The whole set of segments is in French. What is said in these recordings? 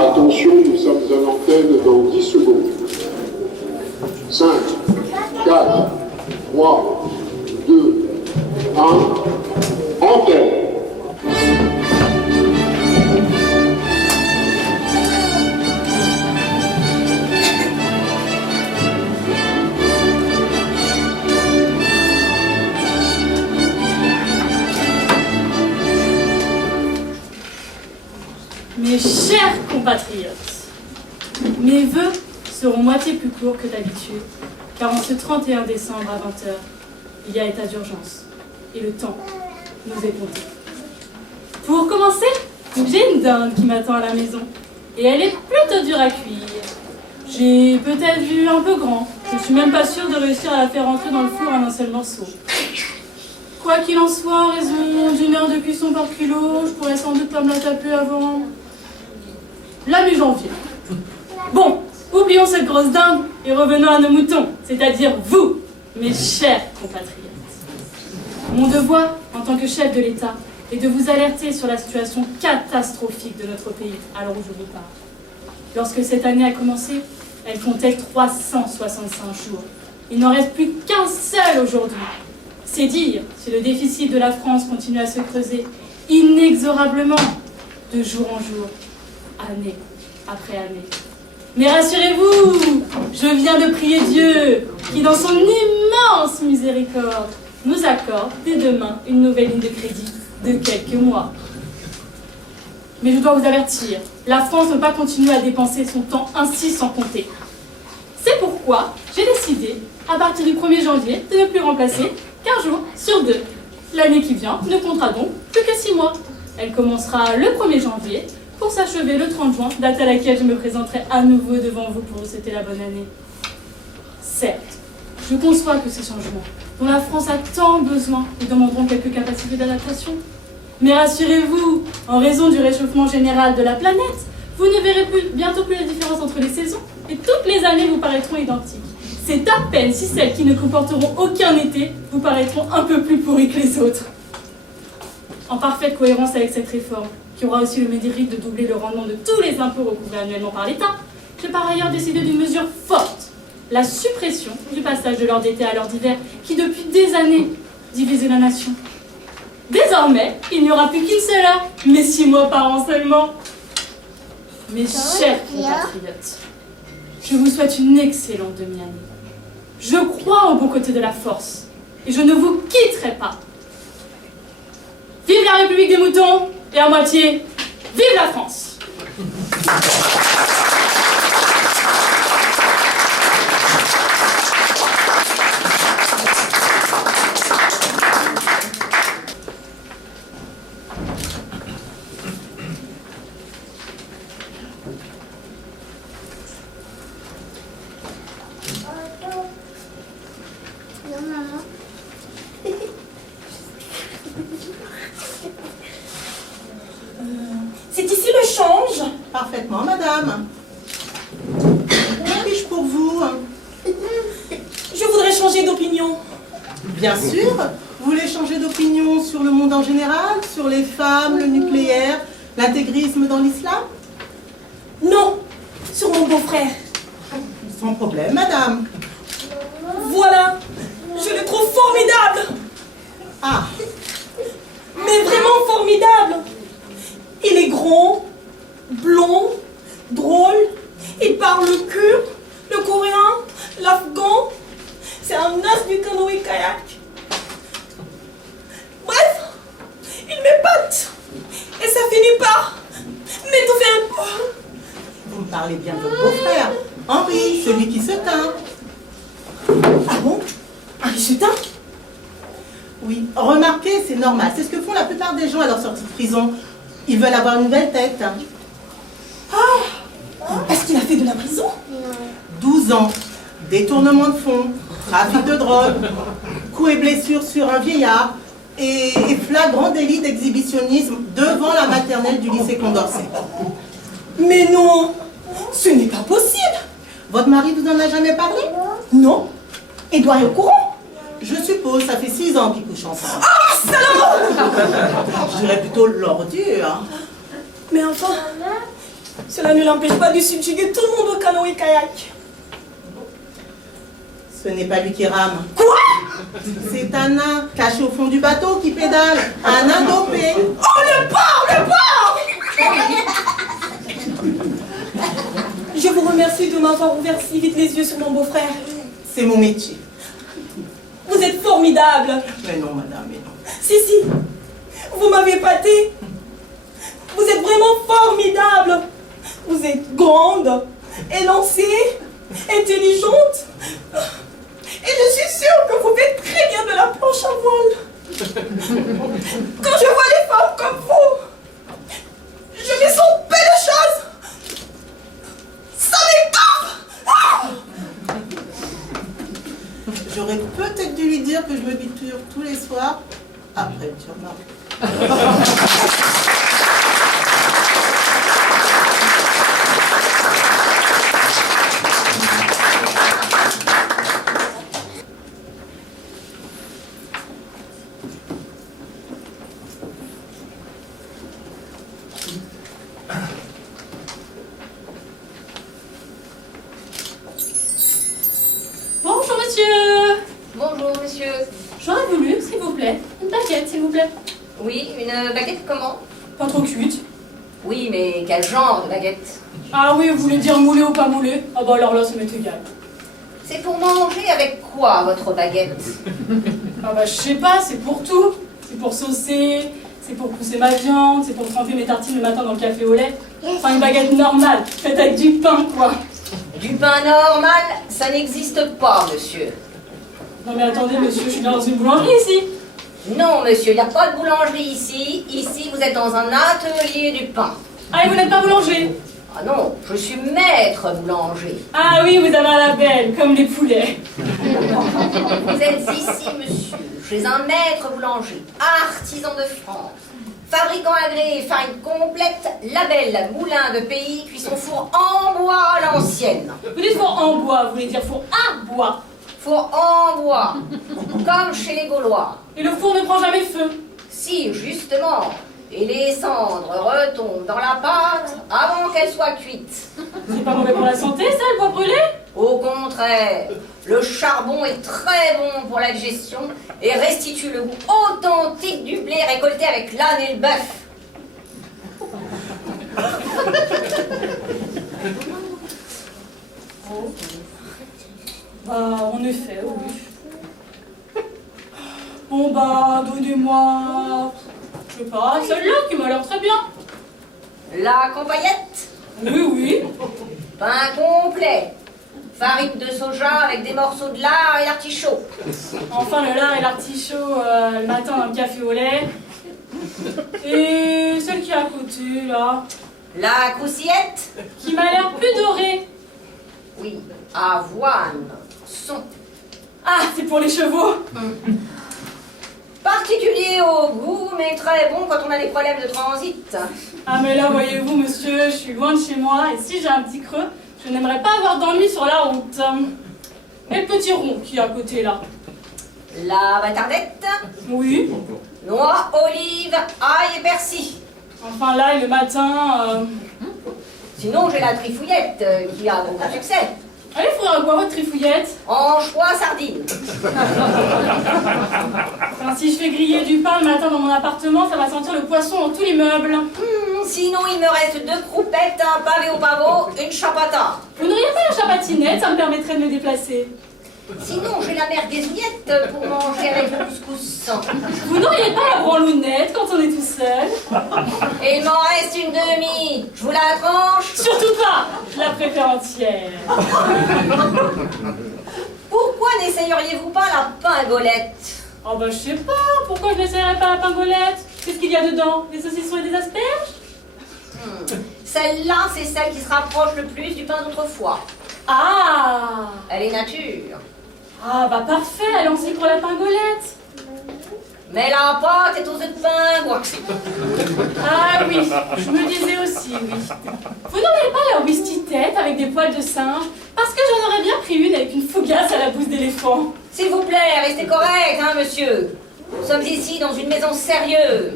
Attention, nous sommes à l'antenne dans 10 secondes. 5, 4, 3, 2, 1, antenne. Mes chers compatriotes, mes vœux seront moitié plus courts que d'habitude, car en ce 31 décembre à 20h, il y a état d'urgence, et le temps nous est compté. Pour commencer, j'ai une dinde qui m'attend à la maison, et elle est plutôt dure à cuire. J'ai peut-être vu un peu grand, je suis même pas sûre de réussir à la faire entrer dans le four en un seul morceau. Quoi qu'il en soit, en raison d'une heure de cuisson par kilo, je pourrais sans doute pas me la taper avant la mi-janvier. Bon, oublions cette grosse dinde et revenons à nos moutons, c'est-à-dire vous, mes chers compatriotes. Mon devoir, en tant que chef de l'État, est de vous alerter sur la situation catastrophique de notre pays, à l'heure où je vous parle. Lorsque cette année a commencé, elle comptait 365 jours. Il n'en reste plus qu'un seul aujourd'hui. C'est dire si le déficit de la France continue à se creuser inexorablement, de jour en jour, année après année. Mais rassurez-vous, je viens de prier Dieu, qui dans son immense miséricorde nous accorde dès demain une nouvelle ligne de crédit de quelques mois. Mais je dois vous avertir, la France ne peut pas continuer à dépenser son temps ainsi sans compter. C'est pourquoi j'ai décidé, à partir du 1er janvier, de ne plus remplacer qu'un jour sur 2. L'année qui vient ne comptera donc plus que 6 mois. Elle commencera le 1er janvier pour s'achever le 30 juin, date à laquelle je me présenterai à nouveau devant vous pour vous souhaiter la bonne année. Certes, je conçois que ces changements, dont la France a tant besoin, nous demanderont quelques capacités d'adaptation. Mais rassurez-vous, en raison du réchauffement général de la planète, vous ne verrez bientôt plus la différence entre les saisons, et toutes les années vous paraîtront identiques. C'est à peine si celles qui ne comporteront aucun été vous paraîtront un peu plus pourries que les autres. En parfaite cohérence avec cette réforme, qui aura aussi le mérite de doubler le rendement de tous les impôts recouvrés annuellement par l'État, j'ai par ailleurs décidé d'une mesure forte, la suppression du passage de l'heure d'été à l'heure d'hiver, qui depuis des années divisait la nation. Désormais, il n'y aura plus qu'une seule heure, mais 6 mois par an seulement. Mes chers compatriotes, je vous souhaite une excellente demi-année. Je crois au bon côté de la force, et je ne vous quitterai pas. Vive la République des moutons, et à moitié, vive la France! C'est ici le change? Parfaitement, madame. Que puis-je pour vous? Je voudrais changer d'opinion. Bien sûr. Vous voulez changer d'opinion sur le monde en général, sur les femmes, le nucléaire, l'intégrisme dans l'islam? Non, sur mon beau-frère. Sans problème, madame. Voilà, je le trouve formidable. Ah, Mais vraiment formidable. Il est grand, blond, drôle. Il parle le kurde, le coréen, l'afghan. C'est un as du canoë-kayak. Bref, il m'épate. Et ça finit par m'étouffer un peu. vous me parlez bien de votre beau-frère, Henri, celui qui se teint. Ah bon? Un richetin? Oui, remarquez, c'est normal. C'est ce que font la plupart des gens à leur sortie de prison. Ils veulent avoir une nouvelle tête. Ah, parce qu'il a fait de la prison? 12 ans, détournement de fonds, trafic de drogue, coups et blessures sur un vieillard et flagrant délit d'exhibitionnisme devant la maternelle du lycée Condorcet. Mais non, ce n'est pas possible. Votre mari vous en a jamais parlé? Non, Edouard est au courant. Je suppose, ça fait 6 ans qu'ils couchent ensemble. Ah, salaud! Je dirais plutôt l'ordure. Mais enfin, Cela ne l'empêche pas de subjuguer tout le monde au canoë-kayak. Ce n'est pas lui qui rame. Quoi? C'est un nain caché au fond du bateau qui pédale. Un nain dopé. Oh, le porc, le porc! Je vous remercie de m'avoir ouvert si vite les yeux sur mon beau-frère. C'est mon métier. Vous êtes formidable. Mais non, madame, mais non. Si, vous m'avez épaté. Vous êtes vraiment formidable. Vous êtes grande, élancée, intelligente. Et je suis sûre que vous faites très bien de la planche à voile. Quand je vois les femmes comme vous, je me sens belle de choses. Ça m'étonne. J'aurais peut-être dû lui dire que je me biture tous les soirs après le turnoir. Bonjour monsieur. Bonjour, monsieur. J'aurais voulu, s'il vous plaît, une baguette, s'il vous plaît. Oui, une baguette comment? Pas trop cuite. Oui, mais quel genre de baguette? Ah oui, vous voulez dire moulé ou pas moulé? Ah bah alors là, ça m'est égal. C'est pour manger avec quoi, votre baguette? Ah bah je sais pas, c'est pour tout. C'est pour saucer, c'est pour pousser ma viande, c'est pour tremper mes tartines le matin dans le café au lait. Enfin une baguette normale, faite avec du pain quoi. Du pain normal, ça n'existe pas, monsieur. Non mais attendez monsieur, je suis dans une boulangerie ici. Non, monsieur, il n'y a pas de boulangerie ici. Ici, vous êtes dans un atelier du pain. Ah et vous n'êtes pas boulanger? Ah non, je suis maître boulanger. Ah oui, vous avez un label, comme les poulets. Vous êtes ici, monsieur, chez un maître boulanger, artisan de France, fabricant agréé, farine complète, label, moulin de pays, cuisson four en bois à l'ancienne. Vous dites four en bois, vous voulez dire four à bois. Four en bois, comme chez les Gaulois. Et le four ne prend jamais feu. Si, justement, et les cendres retombent dans la pâte avant qu'elle soit cuite. C'est pas mauvais pour la santé ça, le bois brûlé? Au contraire, le charbon est très bon pour la digestion et restitue le goût authentique du blé récolté avec l'âne et le bœuf. Bah en effet, oui. Bon bah donnez-moi, je sais pas, celle-là qui m'a l'air très bien. La compagnette, Oui, oui. pain complet, farine de soja avec des morceaux de lard et d'artichaut. Enfin le lard et l'artichaut le matin dans le café au lait. Et celle qui est à côté là, La croustillette, qui m'a l'air plus dorée. oui, avoine, son. Ah, c'est pour les chevaux. Particulier au goût, mais très bon quand on a des problèmes de transit. Ah mais là voyez-vous monsieur, je suis loin de chez moi et si j'ai un petit creux, je n'aimerais pas avoir d'ennui sur la route. Et le petit rond qui est à côté là. La bâtardette, Oui. noix, olive, ail et persil. Enfin là et le matin... Sinon, j'ai la trifouillette qui a beaucoup de succès. Allez, il faudra boire votre trifouillette. Anchois, sardines. Enfin, si je fais griller du pain le matin dans mon appartement, ça va sentir le poisson dans tout l'immeuble. Sinon, il me reste 2 croupettes, un pavé au pavot, une chapata. Vous n'auriez pas la chapatinette, ça me permettrait de me déplacer. Sinon, j'ai la merguezouillette pour manger avec le couscous. Vous n'auriez pas la branlounette quand on est tout seul. Et il m'en reste une demi. Je vous la tranche. Surtout pas, je la préfère entière. Pourquoi n'essayeriez-vous pas la pingolette? Oh bah je sais pas, pourquoi je n'essayerais pas la pingolette? Qu'est-ce qu'il y a dedans? Des saucissons et des asperges? Celle-là, c'est celle qui se rapproche le plus du pain d'autrefois. Ah. Elle est nature. Ah bah parfait, allons-y pour la pingolette. Mais la pâte est aux œufs de pingouin. Ah oui, je me disais aussi, oui. Vous n'auriez pas la whisky-tête avec des poils de singe? Parce que j'en aurais bien pris une avec une fougasse à la bouse d'éléphant. S'il vous plaît, restez correct, hein, monsieur. Nous sommes ici dans une maison sérieuse.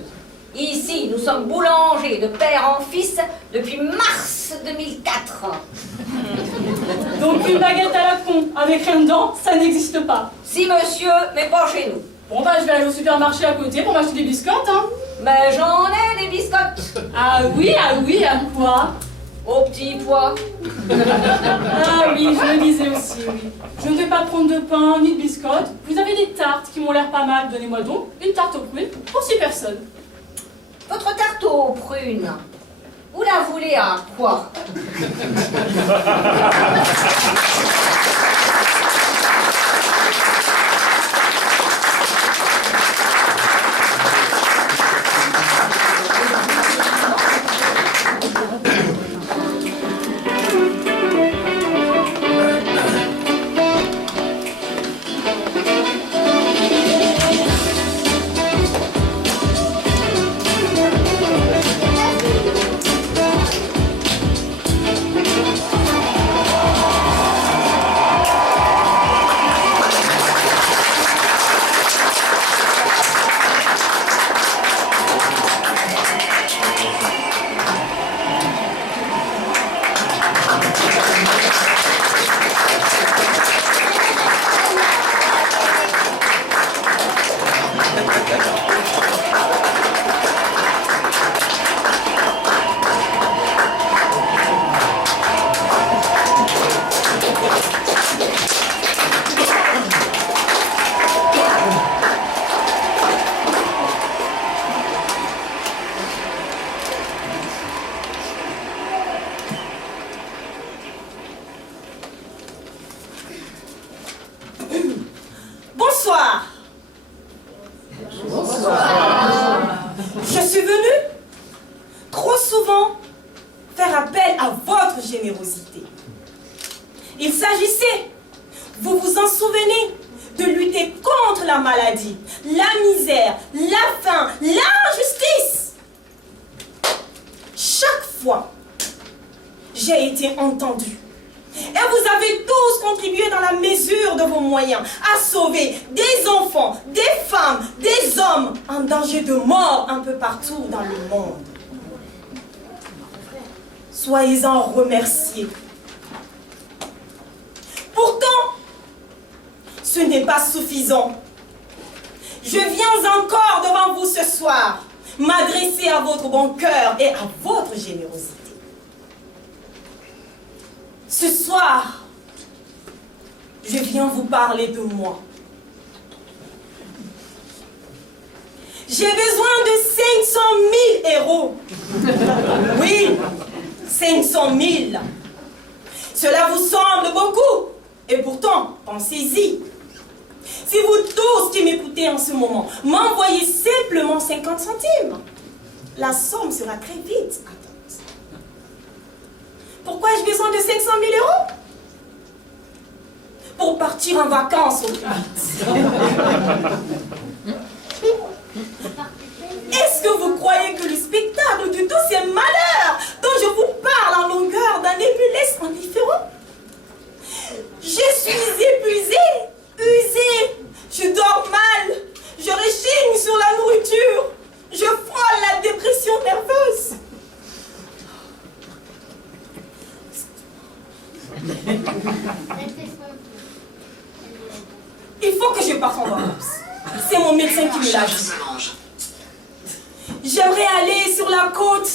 Ici, nous sommes boulangers de père en fils depuis mars 2004. Donc une baguette à la con avec rien dedans, ça n'existe pas. Si, monsieur, mais pas chez nous. Bon bah je vais aller au supermarché à côté pour m'acheter des biscottes, hein. Mais j'en ai des biscottes. Ah oui, à quoi? Au petit pois. Ah oui, je le disais aussi, oui. Je ne vais pas prendre de pain ni de biscottes. Vous avez des tartes qui m'ont l'air pas mal. Donnez-moi donc une tarte aux prunes pour 6 personnes. Votre tarte aux prunes, vous la voulez à quoi? Bonsoir. Je suis venue trop souvent faire appel à votre générosité. Il s'agissait, vous vous en souvenez, de lutter contre la maladie, la misère, la faim, l'injustice. Chaque fois, j'ai été entendue. Et vous avez tous contribué dans la mesure de vos moyens à sauver des enfants, des femmes, des hommes en danger de mort un peu partout dans le monde. Soyez-en remerciés. Pourtant, ce n'est pas suffisant. Je viens encore devant vous ce soir m'adresser à votre bon cœur et à votre générosité. Ce soir, je viens vous parler de moi. J'ai besoin de 500 000 euros. Oui, 500 000. Cela vous semble beaucoup. Et pourtant, pensez-y. Si vous tous qui m'écoutez en ce moment, m'envoyez simplement 50 centimes, la somme sera très vite atteinte. Pourquoi ai-je besoin de 500 000 euros? Pour partir en vacances au plus vite. Est-ce que vous croyez que le spectacle de tous ces malheurs dont je vous parle en longueur d'année me laisse indifférent? Je suis épuisée, usée, je dors mal, je rechigne sur la nourriture, je frôle la dépression nerveuse. Il faut que je parte en vacances. C'est mon médecin qui me l'a dit. J'aimerais aller sur la côte,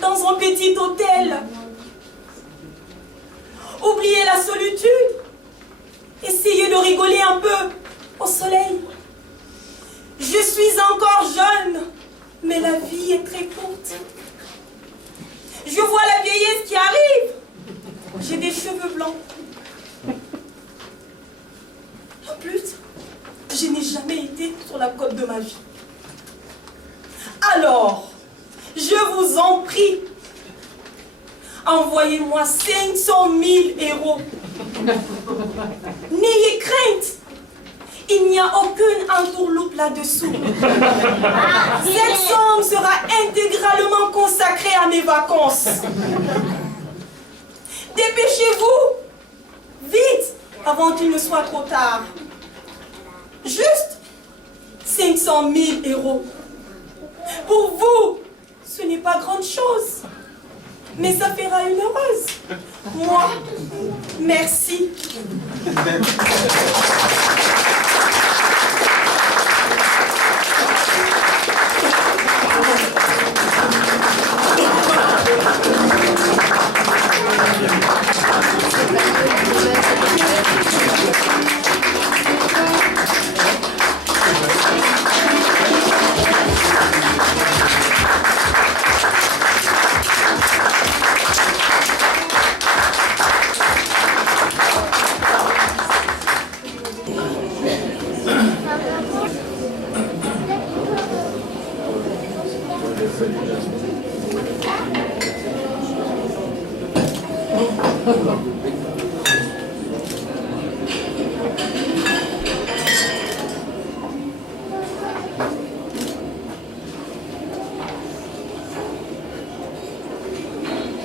dans un petit hôtel. Oublier la solitude. Essayer de rigoler un peu au soleil. Je suis encore jeune, mais la vie est très courte. Je vois la vieillesse qui arrive. J'ai des cheveux blancs. En plus, je n'ai jamais été sur la côte de ma vie. Alors, je vous en prie, envoyez-moi 500 000 euros. N'ayez crainte, il n'y a aucune entourloupe là-dessous. Cette somme sera intégralement consacrée à mes vacances. Dépêchez-vous, vite, avant qu'il ne soit trop tard. Juste 500 000 euros. Pour vous, ce n'est pas grande chose. Mais ça fera une heureuse. Moi, merci.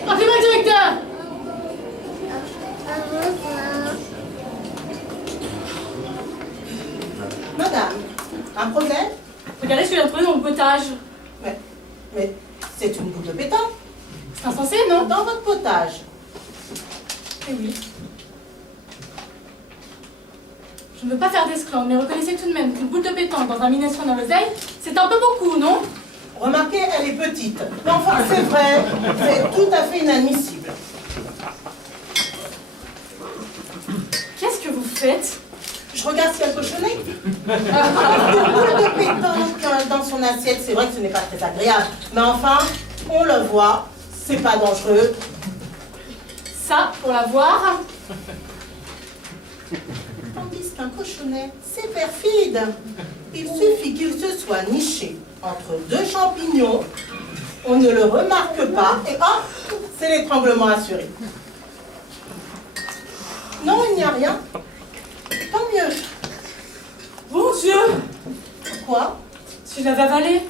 Appelez-moi le directeur. Madame, un problème? Regardez ce que j'ai trouvé dans le potage. Mais c'est une boule de pétanque C'est insensé, non? dans votre potage. Eh oui. Je ne veux pas faire d'esclandre, mais reconnaissez tout de même qu'une boule de pétanque dans un minestrone à l'oseille, c'est un peu beaucoup, non? Remarquez, elle est petite. Mais enfin, c'est vrai, c'est tout à fait inadmissible. Qu'est-ce que vous faites? Je regarde si elle cochonnait. Une boule de pétanque dans son assiette, c'est vrai que ce n'est pas très agréable. Mais enfin, on le voit, c'est pas dangereux. Ça, pour la voir. Tandis qu'un cochonnet, c'est perfide. Il suffit qu'il se soit niché entre deux champignons, on ne le remarque pas, et hop, c'est l'étranglement assuré. Non, il n'y a rien. Tant mieux. Mon Dieu! Quoi? Tu l'avais avalé?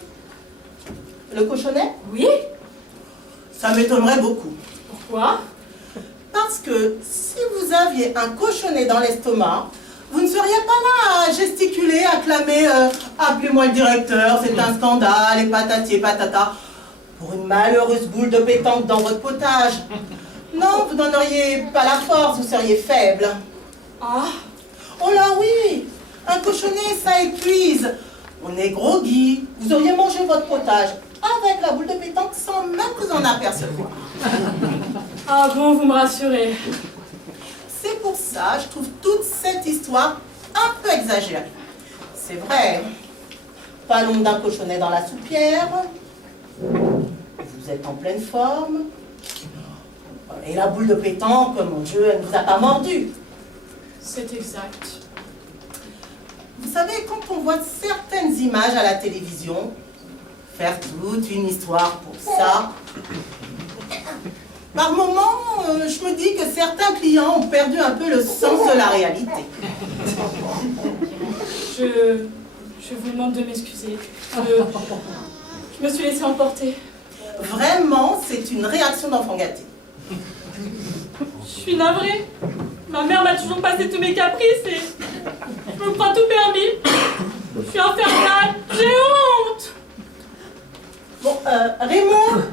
Le cochonnet? Oui? Ça m'étonnerait beaucoup. Pourquoi? Parce que si vous aviez un cochonnet dans l'estomac, vous ne seriez pas là à gesticuler, à clamer appelez-moi le directeur, c'est un scandale, et patati et patata, pour une malheureuse boule de pétanque dans votre potage. Non, vous n'en auriez pas la force, vous seriez faible. Ah! Oh là oui, un cochonnet, ça épuise. On est groggy, vous auriez mangé votre potage avec la boule de pétanque sans même vous en apercevoir. Ah bon, vous me rassurez. C'est pour ça, je trouve toute cette histoire un peu exagérée. C'est vrai, pas l'ombre d'un cochonnet dans la soupière, vous êtes en pleine forme, et la boule de pétanque, mon Dieu, elle ne vous a pas mordu. C'est exact. Vous savez, quand on voit certaines images à la télévision, faire toute une histoire pour ça, par moments, je me dis que certains clients ont perdu un peu le sens de la réalité. Je vous demande de m'excuser. Je me suis laissée emporter. Vraiment, c'est une réaction d'enfant gâté. Je suis navrée. Ma mère m'a toujours passé tous mes caprices et je me crois tout permis. Je suis infernale. J'ai honte. Bon, Raymond,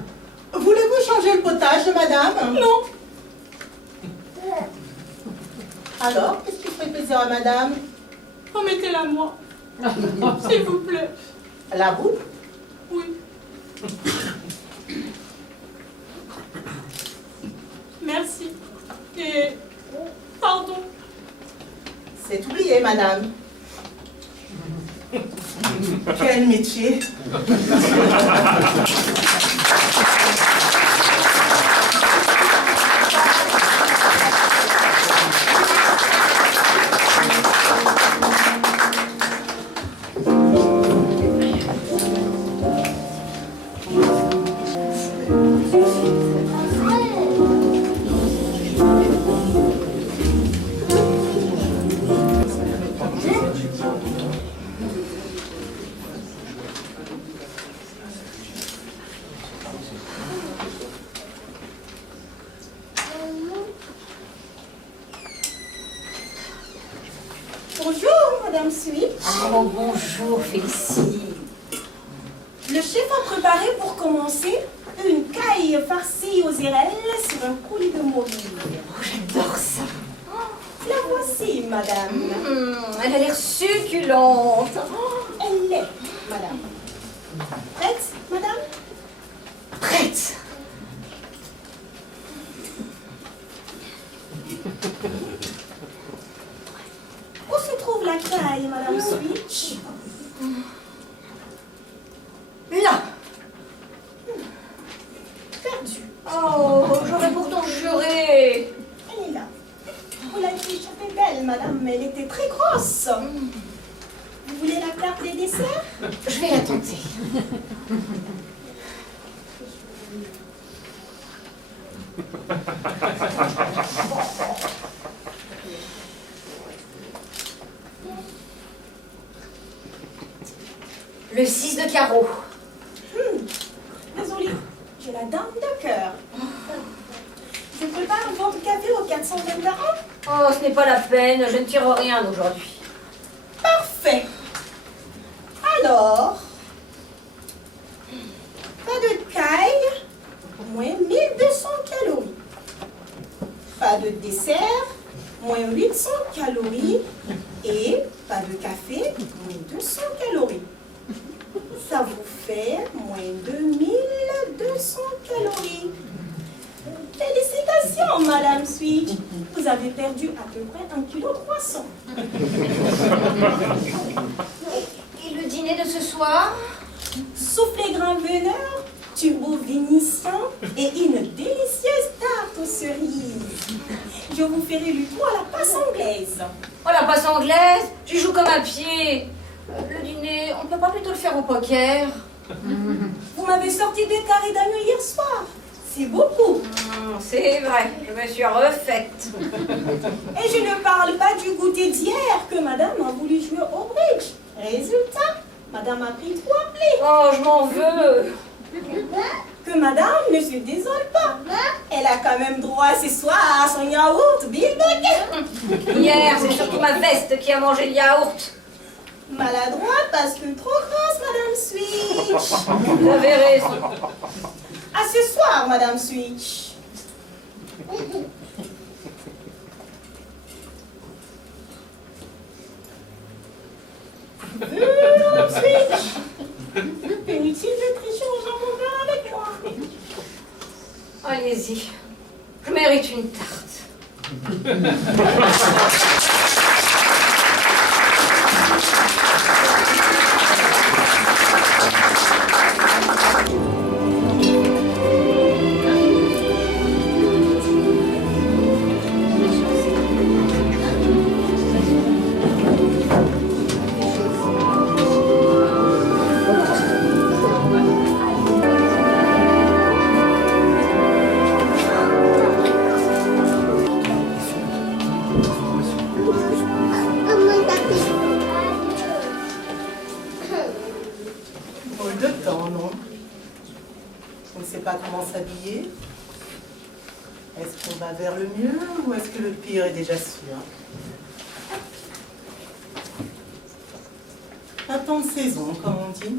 voulez-vous changer le potage de madame? Non. Alors, qu'est-ce qui ferait plaisir à madame? Remettez-la moi. S'il vous plaît. La boule? Oui. Merci. Et pardon. C'est oublié, madame. Quel métier! Bonjour, Madame Sui. Oh, bonjour, Félicie. Le Le chef a préparé pour commencer une caille farcie aux érelles sur un coulis de morue. Oh, j'adore ça. La voici, madame. Elle a l'air succulente. Elle l'est, madame. Prête, madame? Prête. Où se trouve la caille, madame Switch? Là. Perdue. Oh, j'aurais pourtant juré. Elle est là. Vous l'avez échappée belle, madame, mais elle était très grosse. Vous voulez la carte des desserts? Je vais la tenter. Le 6 de carreau. Désolée, j'ai la dame de cœur. Je prépare votre café au 421. Oh, ce n'est pas la peine, je ne tire rien aujourd'hui. Parfait. Alors, pas de caille, moins 1200 calories. Pas de dessert, moins 800 calories. Et pas de café, moins 200 calories. Ça vous fait moins 2200 calories. Félicitations, Madame Switch. Vous avez perdu à peu près 1,3 kg. Et le dîner de ce soir? Soufflé grand veneur, turbo vénitien et une délicieuse tarte aux cerises. Je vous ferai le tout à la passe anglaise. Oh, la passe anglaise, j'y joue comme un pied. Le dîner, on ne peut pas plutôt le faire au poker? Vous m'avez sorti des carrés d'agneau hier soir. C'est beaucoup. C'est vrai, je me suis refaite. Et je ne parle pas du goûter d'hier que madame a voulu jouer au bridge. Résultat, madame a pris 3 plaies. Oh, je m'en veux. Que madame ne se désole pas. Elle a quand même droit ce soir à son yaourt Bill Bucket. Hier, c'est surtout ma veste qui a mangé le yaourt. Maladroite parce que trop grosse, madame Switch. Vous avez raison. À ce soir, madame Switch. Madame Switch. Inutile de tricher au jambon beurre avec moi. Allez-y, je mérite une tarte. Drôle de temps, non? On ne sait pas comment s'habiller. Est-ce qu'on va vers le mieux ou est-ce que le pire est déjà sûr? Un temps de saison, comme on dit.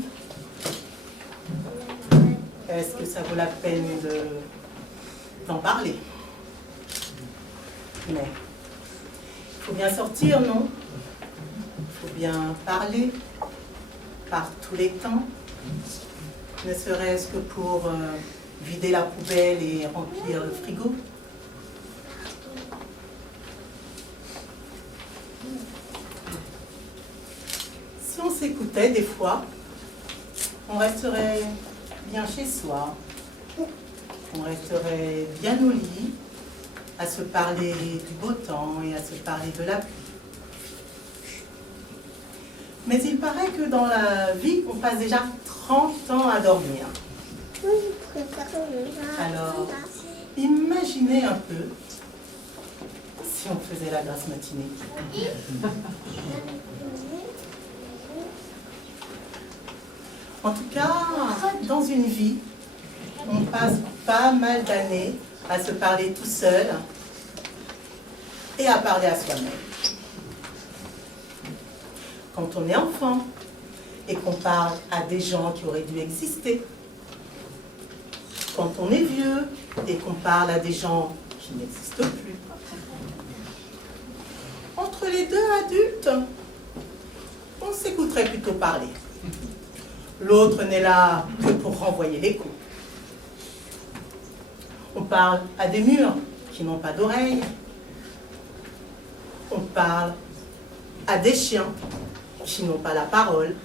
Est-ce que ça vaut la peine d'en parler? Mais il faut bien sortir, non? Il faut bien parler par tous les temps, ne serait-ce que pour vider la poubelle et remplir le frigo. Si on s'écoutait des fois, on resterait bien chez soi, on resterait bien au lit, à se parler du beau temps et à se parler de la pluie. Mais il paraît que dans la vie, on passe déjà 30 ans à dormir. Alors, imaginez un peu si on faisait la grasse matinée. En tout cas, dans une vie, on passe pas mal d'années à se parler tout seul et à parler à soi-même. Quand on est enfant et qu'on parle à des gens qui auraient dû exister. Quand on est vieux et qu'on parle à des gens qui n'existent plus. Entre les deux adultes, on s'écouterait plutôt parler. L'autre n'est là que pour renvoyer l'écho. On parle à des murs qui n'ont pas d'oreilles. On parle à des chiens qui n'ont pas la parole.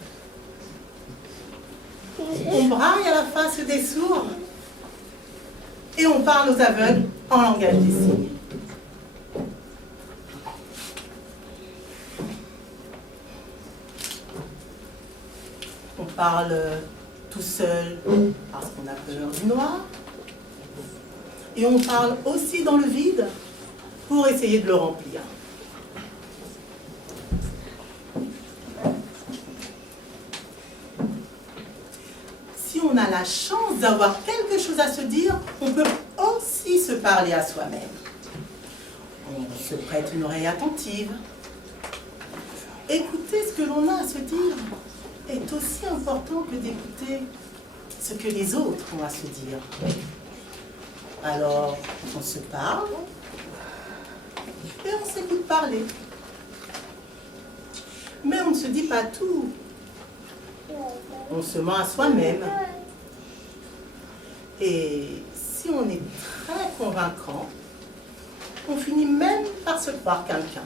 On braille à la face des sourds et on parle aux aveugles en langage des signes. On parle tout seul parce qu'on a peur du noir. Et on parle aussi dans le vide pour essayer de le remplir. Si on a la chance d'avoir quelque chose à se dire, on peut aussi se parler à soi-même. On se prête une oreille attentive. Écouter ce que l'on a à se dire est aussi important que d'écouter ce que les autres ont à se dire. Alors, on se parle et on s'écoute parler. Mais on ne se dit pas tout. On se ment à soi-même. Et si on est très convaincant, on finit même par se croire quelqu'un.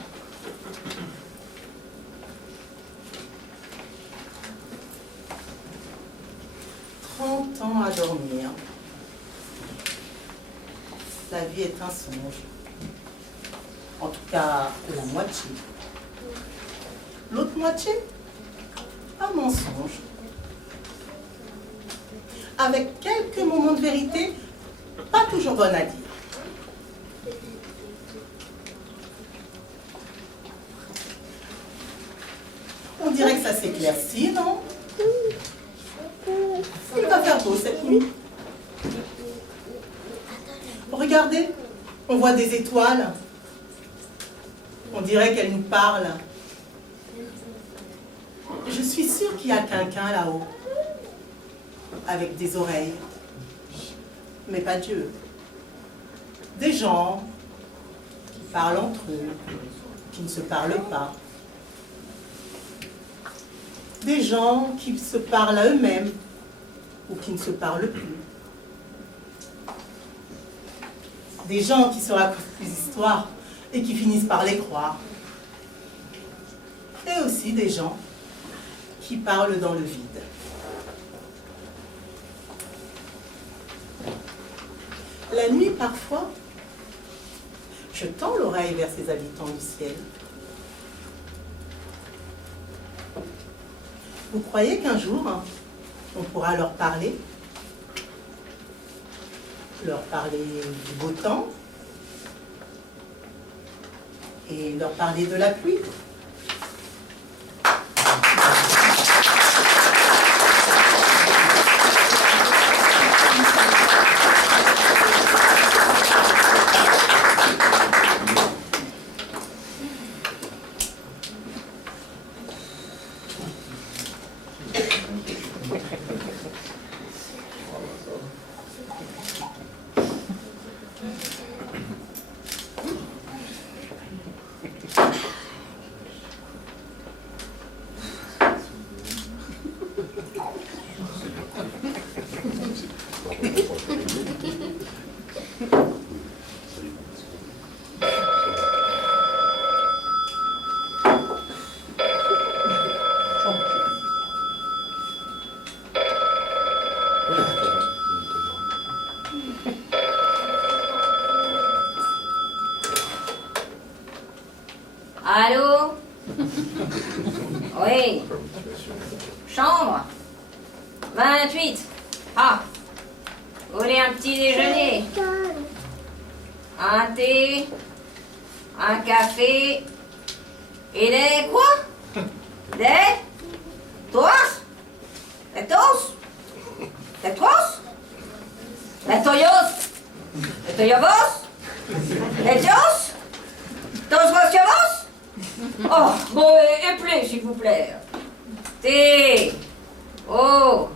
« 30 ans à dormir. La vie est un songe. En tout cas, la moitié. L'autre moitié, un mensonge. Avec quelques moments de vérité, pas toujours bonne à dire. On dirait que ça s'éclaircit, non? Il va faire beau cette nuit. Regardez, on voit des étoiles. On dirait qu'elles nous parlent. Je suis sûre qu'il y a quelqu'un là-haut, avec des oreilles, mais pas Dieu. Des gens qui parlent entre eux, qui ne se parlent pas. Des gens qui se parlent à eux-mêmes ou qui ne se parlent plus. Des gens qui se racontent des histoires et qui finissent par les croire. Et aussi des gens qui parlent dans le vide. La nuit, parfois, je tends l'oreille vers ces habitants du ciel. Vous croyez qu'un jour, on pourra leur parler du beau temps et leur parler de la pluie? Allô? Oui. Chambre 28. Ah. Vous voulez un petit déjeuner? Un thé? Un café? Et des quoi? Des toast? Des toast? Des toast? Des toyos? Des toyobos? Des tios? Dos rociobos? Oh, bon, et plus, s'il vous plaît. Thé, Oh.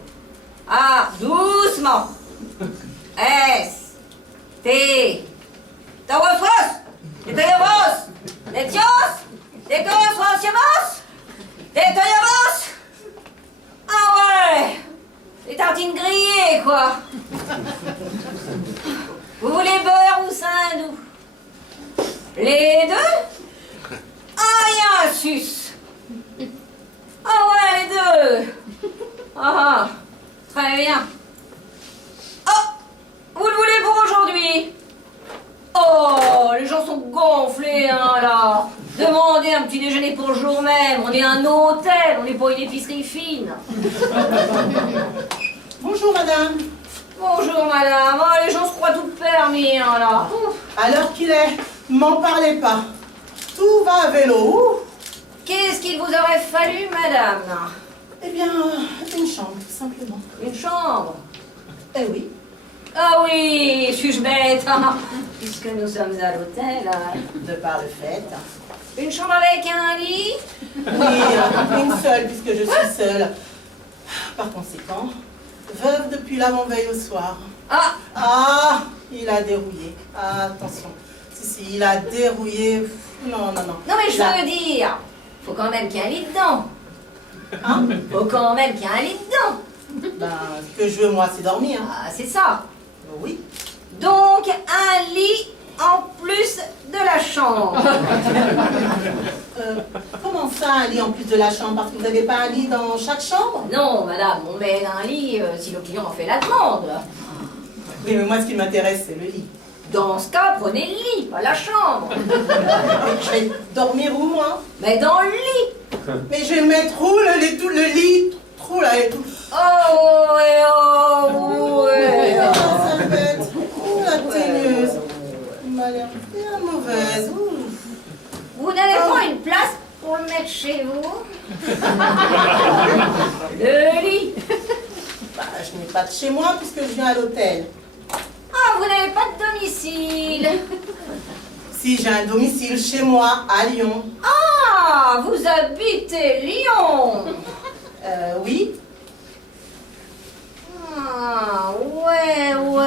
Ah, doucement. S. T. Tauros. Teuros. Letios. Tetos Franciamos. Tetoyamos. Ah ouais. Les tartines grillées, quoi. Vous voulez beurre ou saindoux? Les deux? Ah, il y a un sus. Ah ouais, les deux. Ah, très bien. Oh, vous le voulez pour aujourd'hui? Oh, les gens sont gonflés, hein, là. Demandez un petit déjeuner pour le jour même. On est un hôtel, on n'est pas une épicerie fine. Bonjour madame. Bonjour, madame. Oh, les gens se croient tout permis, hein, là. À l'heure qu'il est, m'en parlez pas. Tout va à vélo. Ouh. Qu'est-ce qu'il vous aurait fallu, madame? Eh bien, une chambre, tout simplement. Une chambre? Eh oui. Ah oui, suis-je bête, hein, puisque nous sommes à l'hôtel. De par le fait. Une chambre avec un lit? Oui, une seule, puisque je suis seule. Par conséquent, veuve depuis l'avant-veille au soir. Ah, Ah, il a dérouillé. Ah, attention. Si, il a dérouillé. Non. non mais je Là. veux dire, faut quand même qu'il y ait un lit dedans. Hein? Faut quand même qu'il y ait un lit dedans. Ben, ce que je veux, moi, c'est dormir. Ah, c'est ça. Oui. Donc, un lit en plus de la chambre. Comment ça, un lit en plus de la chambre? Parce que vous n'avez pas un lit dans chaque chambre? Non, madame, on met un lit si le client en fait la demande. Oui, mais moi, ce qui m'intéresse, c'est le lit. Dans ce cas, prenez le lit, pas la chambre. Je vais dormir où, moi? Mais dans le lit. Mais je vais mettre où le lit? Trop là et tout. Oh, et oh, ouais. Ah, ça bête. Oh, la teigneuse. Elle m'a l'air bien mauvaise. Ouh. Vous n'avez pas une place pour le mettre chez vous? Le lit. Bah, je n'ai pas de chez moi puisque je viens à l'hôtel. Ah, vous n'avez pas de domicile. Si, j'ai un domicile chez moi, à Lyon. Ah, vous habitez Lyon. Oui. Ah, ouais. Oh,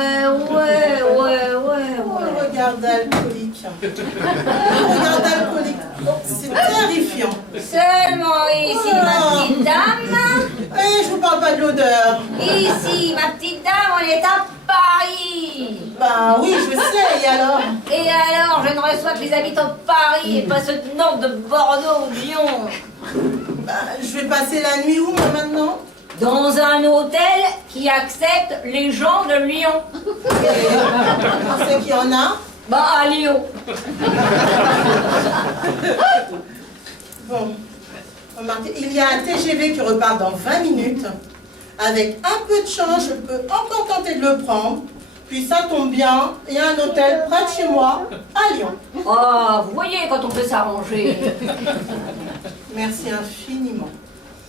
le regard d'alcoolique. Le regard d'alcoolique. C'est terrifiant. Seulement ici, ma petite dame. Eh, je vous parle pas de l'odeur. Ici, ma petite dame, on est à Paris. Ben oui, je sais, et alors? Et alors, je ne reçois que les habitants de Paris et pas ceux de Nantes, de Bordeaux ou de Lyon. Ben, je vais passer la nuit où, moi, maintenant? Dans un hôtel qui accepte les gens de Lyon. Et vous pensez qu'il y en a? Bah, à Lyon. Bon, remarquez, il y a un TGV qui repart dans 20 minutes. Avec un peu de chance, je peux encore tenter de le prendre. Puis ça tombe bien, il y a un hôtel près de chez moi, à Lyon. Oh, vous voyez quand on peut s'arranger. Merci infiniment.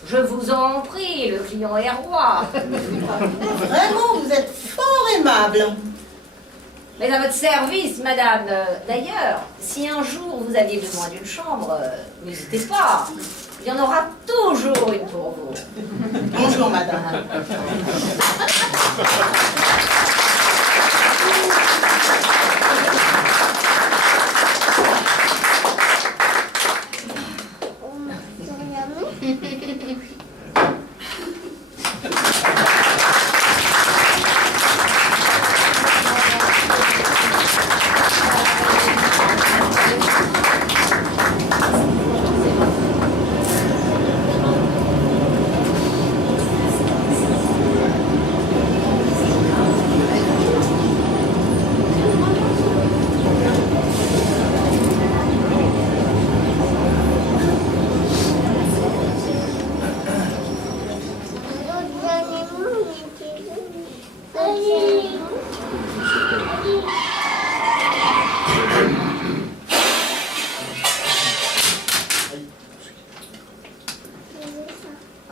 Je vous en prie, le client est roi. Vraiment, vous êtes fort aimable. Mais à votre service, madame. D'ailleurs, si un jour vous aviez besoin d'une chambre, n'hésitez pas. Il y en aura toujours une pour vous. Bonjour, madame.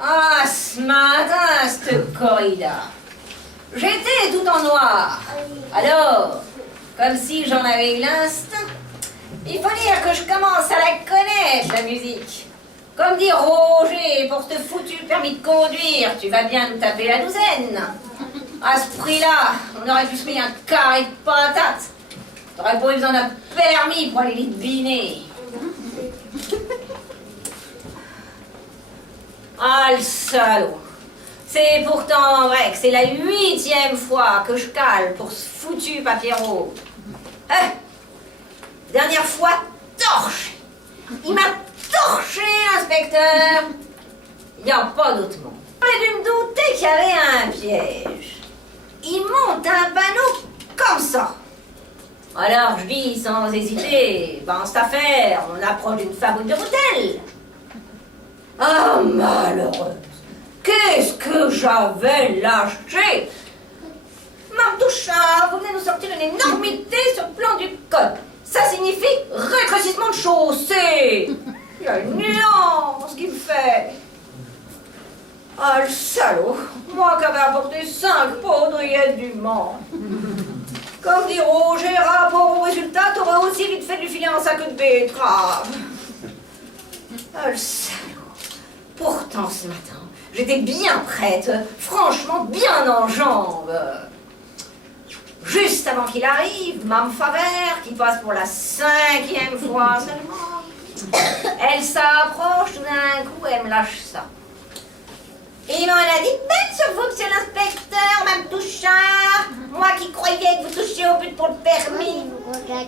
Ah, ce matin, cette corrida. J'étais tout en noir. Alors, comme si j'en avais eu l'instinct, il faut dire que je commence à la connaître, la musique. Comme dit Roger, pour ce foutu permis de conduire, tu vas bien nous taper la douzaine. À ce prix-là, on aurait pu se payer un carré de patates. T'aurais pas eu besoin d'un permis pour aller les biner. Ah, le salaud. C'est pourtant vrai que c'est la 8e fois que je cale pour ce foutu papier rose. Dernière fois, torché. Il m'a torché, l'inspecteur. Il n'y a pas d'autre mot. J'aurais dû me douter qu'il y avait un piège. Il monte un panneau comme ça. Alors je dis sans hésiter, ben cette affaire, on approche d'une fabrique de bouteilles. Ah, malheureuse. Qu'est-ce que j'avais lâché? Mme Touchard, vous venez nous sortir une énormité sur le plan du code. Ça signifie rétrécissement de chaussée. Il y a une nuance qui me fait. Ah, le salaud. Moi qui avais apporté 5 poudriettes du Mans. Comme dit Roger, rapport au résultat, t'aurais aussi vite fait du filet en sac de betterave. Ah, le salaud. Pourtant, ce matin, j'étais bien prête, franchement bien en jambes. Juste avant qu'il arrive, Mme Favert, qui passe pour la 5e fois seulement, elle s'approche, tout d'un coup, elle me lâche ça. Il m'en a dit belle sur vous, monsieur l'inspecteur, Mme Touchard. Moi qui croyais que vous touchiez au but pour le permis.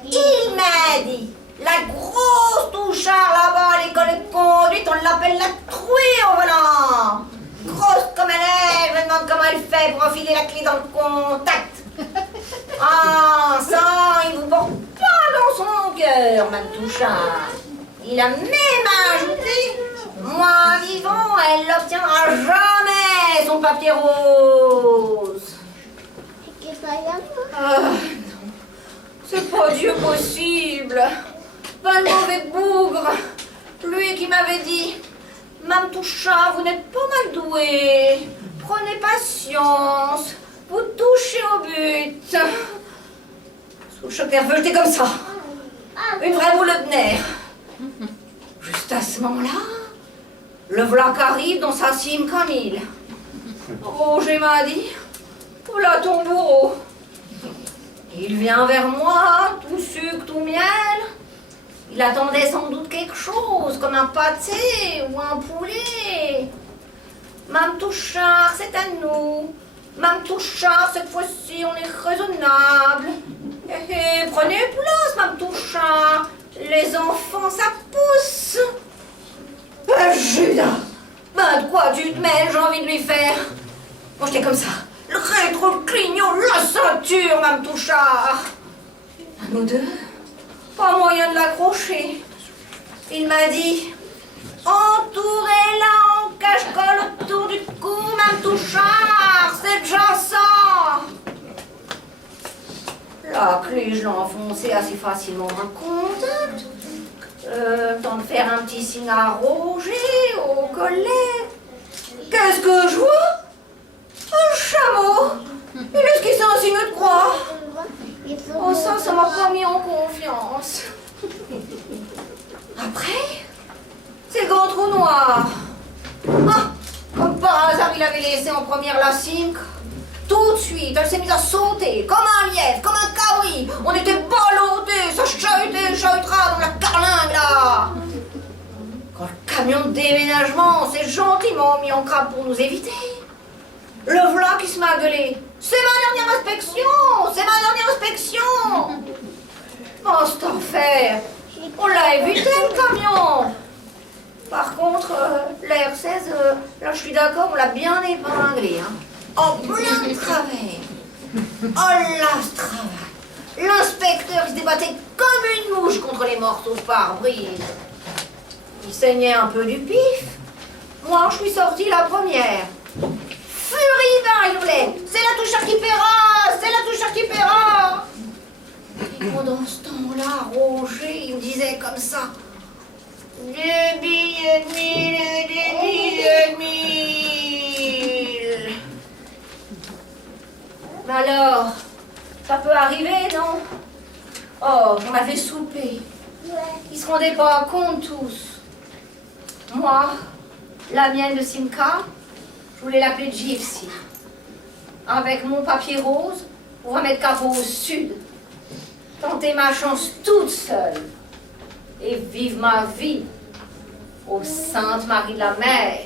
Il m'a dit, la grosse Touchard là-bas à l'école de conduite, on l'appelle la trouée au volant. Grosse comme elle est, je me demande comment elle fait pour enfiler la clé dans le contact. Ah, ça, il vous porte pas dans son cœur, Mme Touchard. Il a même ajouté, moi vivant, elle n'obtiendra jamais son papier rose. Ah, non, c'est pas Dieu possible. Pas le mauvais bougre. Lui qui m'avait dit, Mme Touchard, vous n'êtes pas mal douée. Prenez patience. Vous touchez au but. Sous le choc nerveux, j'étais comme ça. Une vraie boule de nerfs. Juste à ce moment-là, le vlac arrive dans sa cime comme il. Roger m'a dit, voilà ton bourreau. Il vient vers moi, tout sucre, tout miel. Il attendait sans doute quelque chose, comme un pâté ou un poulet. Mme Touchard, c'est à nous. Mme Touchard, cette fois-ci, on est raisonnable. Prenez place, Mme Touchard. Les enfants, ça pousse. Judas, ben de quoi tu te mêles, j'ai envie de lui faire. Moi, j'étais comme ça. Le rétro, le clignot, la ceinture, Mme Touchard. À nous deux, pas moyen de l'accrocher. Il m'a dit, entourez-la en cache-colle autour du cou, Mme Touchard, c'est déjà ça. La clé, je l'ai enfoncée assez facilement en contact. Temps de faire un petit signe à Roger, au collet. Qu'est-ce que je vois? Un chameau. Il esquisse un signe de croix. Oh, ça m'a pas mis en confiance. Après, c'est le grand trou noir. Ah, comme par hasard, il avait laissé en première la cime. Tout de suite, elle s'est mise à sauter, comme un lièvre, comme un cabri. On était ballottés, ça chahutera dans la carlingue, là. Quand le camion de déménagement s'est gentiment mis en crabe pour nous éviter, le voilà qui se m'a gueulé. C'est ma dernière inspection, c'est ma dernière inspection. Oh, cette affaire, on l'a évité, le camion. Par contre, la R16, là, je suis d'accord, on l'a bien épinglé, hein. En plein travers. Oh là, ce travail. L'inspecteur, il se débattait comme une mouche contre les morceaux de pare-brise. Il saignait un peu du pif. Moi, je suis sortie la première. Furibard, il voulait. C'est la Touchard qui paiera, c'est la Touchard qui paiera. Et pendant ce temps-là, Roger, il me disait comme ça. Des billets de 1000 et des billets de 1000. Mais alors, ça peut arriver, non? Oh, j'en avais soupé. Ils se rendaient pas compte tous. Moi, la mienne de Simca, je voulais l'appeler Gypsy. Avec mon papier rose, on va mettre capot au sud. Tenter ma chance toute seule. Et vivre ma vie aux Sainte Marie de la Mer.